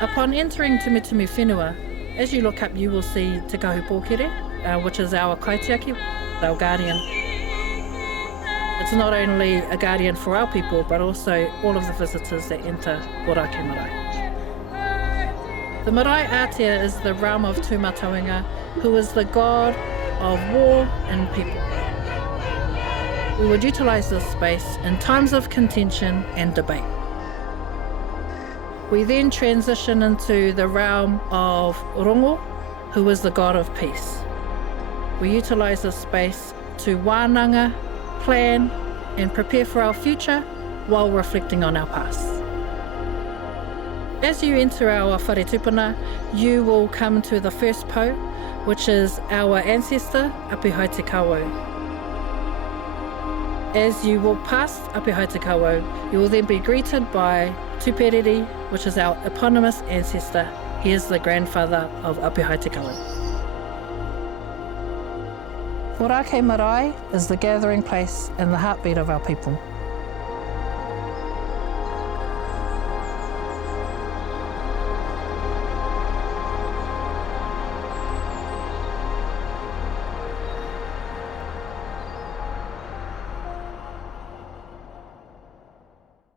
Upon entering Tumitumi Whenua, as you look up you will see Te Kahu Pōkere, which is our kaitiaki, our guardian. It's not only a guardian for our people, but also all of the visitors that enter Ra Kei Marae. The Marae Atea is the realm of Tūmatauenga, who is the god of war and people. We would utilise this space in times of contention and debate. We then transition into the realm of Rongo, who is the god of peace. We utilise this space to wānanga, plan and prepare for our future while reflecting on our past. As you enter our whare tupuna, you will come to the first pou, which is our ancestor, Apihai Te Kawau. As you walk past Apihai Te Kawau, you will then be greeted by Tuperiri, which is our eponymous ancestor. He is the grandfather of Apihai Te Kawau. Ra Kei Marae is the gathering place and the heartbeat of our people.